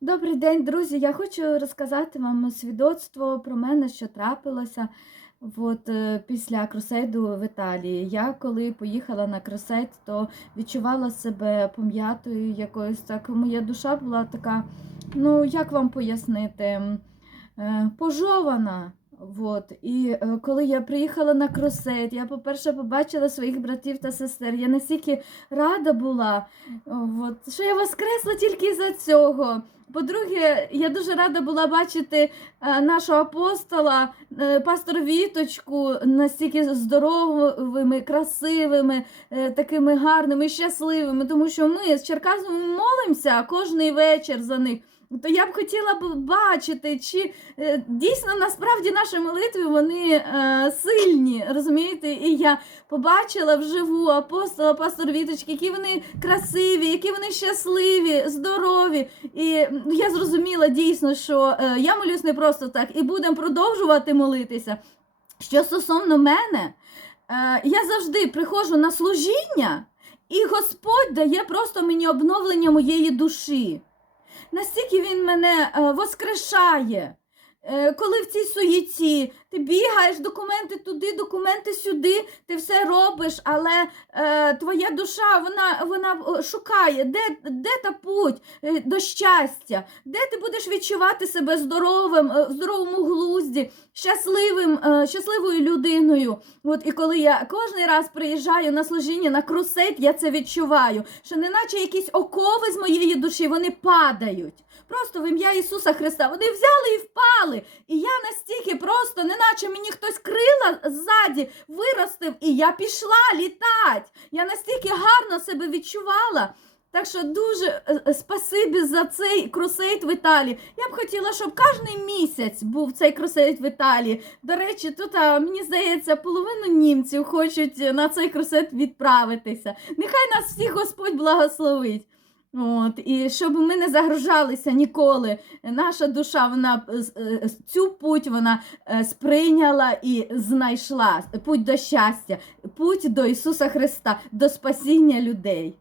Добрий день, друзі. Я хочу розказати вам свідоцтво про мене, що трапилося от, е, після кросейду в Італії. Я коли поїхала на кросейд, то відчувала себе пом'ятою якоюсь так. Моя душа була така, ну як вам пояснити, е, пожована. От. І е, коли я приїхала на кросейд, я, по-перше, побачила своїх братів та сестер. Я настільки рада була, от, що я воскресла тільки за цього. По-друге, я дуже рада була бачити е, нашого апостола, е, пастор Віточку, настільки здоровими, красивими, е, такими гарними, щасливими, тому що ми з Черкасами молимося кожний вечір за них. То я б хотіла б бачити, чи дійсно насправді наші молитви вони е, сильні, розумієте? І я побачила вживу апостола, пастор Віточки, які вони красиві, які вони щасливі, здорові. І я зрозуміла дійсно, що е, я молюсь не просто так, і будемо продовжувати молитися. Що стосовно мене, е, я завжди приходжу на служіння, і Господь дає просто мені обновлення моєї душі. Настільки він мене е, воскрешає. Коли в цій суєті ти бігаєш, документи туди, документи сюди, ти все робиш, але е, твоя душа вона, вона е, шукає, де, де та путь е, до щастя, де ти будеш відчувати себе здоровим, е, в здоровому глузді, щасливим, е, щасливою людиною. От і коли я кожен раз приїжджаю на служіння на крусейд, я це відчуваю, що неначе якісь окови з моєї душі вони падають. Просто в ім'я Ісуса Христа. Вони взяли і впали. І я настільки просто, неначе мені хтось крила ззаді виростив, і я пішла літати. Я настільки гарно себе відчувала. Так що дуже е, е, спасибі за цей крусейд в Італії. Я б хотіла, щоб кожен місяць був цей крусейд в Італії. До речі, тут мені здається, половину німців хочуть на цей крусейд відправитися. Нехай нас всіх Господь благословить. От, і щоб ми не загружалися ніколи. Наша душа, вона е, е, цю путь вона е, сприйняла і знайшла путь до щастя, путь до Ісуса Христа, до спасіння людей.